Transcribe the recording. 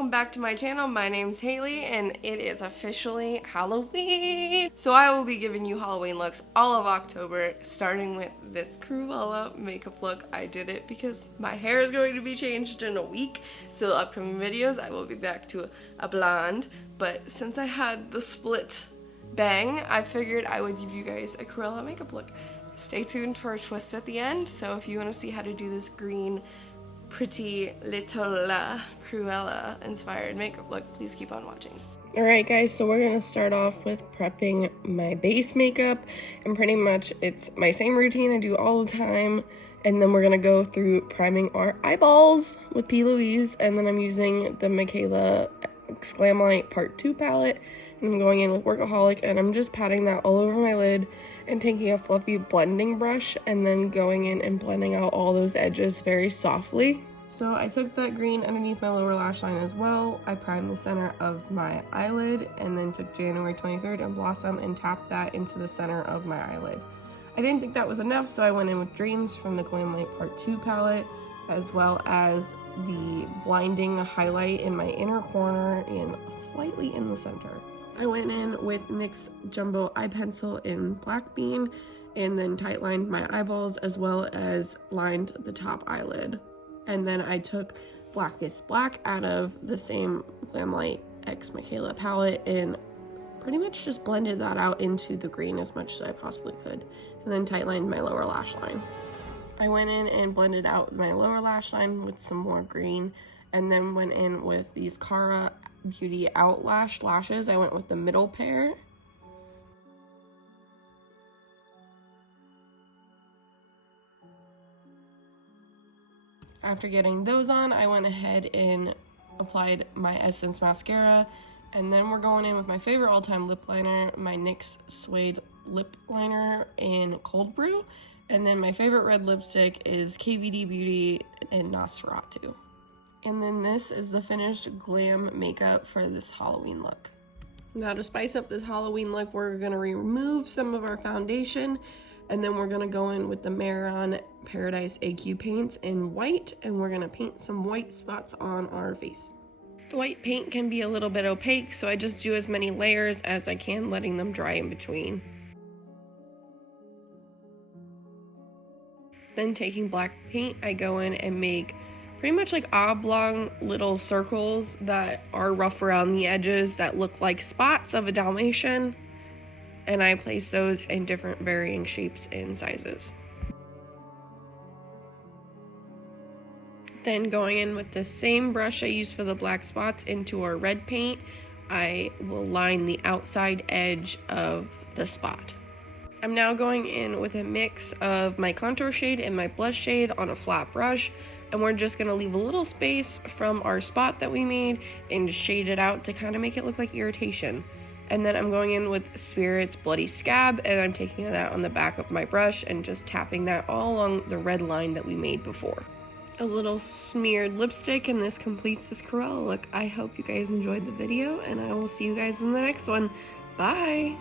welcome back to my channel. My name's Haley and it is officially Halloween. So I will be giving you Halloween looks all of October, starting with this Cruella makeup look. I did it because my hair is going to be changed in a week. So the upcoming videos I will be back to a blonde. But since I had the split bang, I figured I would give you guys a Cruella makeup look. Stay tuned for a twist at the end. So if you want to see how to do this green pretty little Cruella inspired makeup look, please keep on watching. Alright guys, so we're gonna start off with prepping my base makeup, and pretty much it's my same routine I do all the time, and then we're gonna go through priming our eyeballs with P. Louise, and then I'm using the Mikayla Glamlite Part 2 palette, and I'm going in with Workaholic, and I'm just patting that all over my lid and taking a fluffy blending brush and then going in and blending out all those edges very softly. So I took that green underneath my lower lash line as well. I primed the center of my eyelid and then took January 23rd and Blossom and tapped that into the center of my eyelid. I didn't think that was enough, so I went in with Dreams from the Glamlite Part 2 palette, as well as the blinding highlight in my inner corner and slightly in the center. I went in with NYX Jumbo Eye Pencil in Black Bean and then tight lined my eyeballs as well as lined the top eyelid. And then I took Blackest Black out of the same Glamlite X Mikayla palette and pretty much just blended that out into the green as much as I possibly could. And then tight lined my lower lash line. I went in and blended out my lower lash line with some more green, and then went in with these Cara Beauty Outlashed lashes. I went with the middle pair. After getting those on, I went ahead and applied my Essence mascara, and then we're going in with my favorite all-time lip liner, my NYX Suede lip liner in Cold Brew, and then my favorite red lipstick is KVD Beauty in Nasferatu. And then this is the finished glam makeup for this Halloween look. Now to spice up this Halloween look, we're gonna remove some of our foundation, and then we're gonna go in with the Mehron Paradise AQ paints in white, and we're gonna paint some white spots on our face. The white paint can be a little bit opaque, so I just do as many layers as I can, letting them dry in between. Then taking black paint, I go in and make pretty much like oblong little circles that are rough around the edges that look like spots of a Dalmatian, and I place those in different varying shapes and sizes. Then going in with the same brush I used for the black spots into our red paint, I will line the outside edge of the spot. I'm now going in with a mix of my contour shade and my blush shade on a flat brush, and we're just gonna leave a little space from our spot that we made and shade it out to kind of make it look like irritation. And then I'm going in with Spirit's Bloody Scab, and I'm taking that on the back of my brush and just tapping that all along the red line that we made before. A little smeared lipstick, and this completes this Cruella look. I hope you guys enjoyed the video, and I will see you guys in the next one. Bye!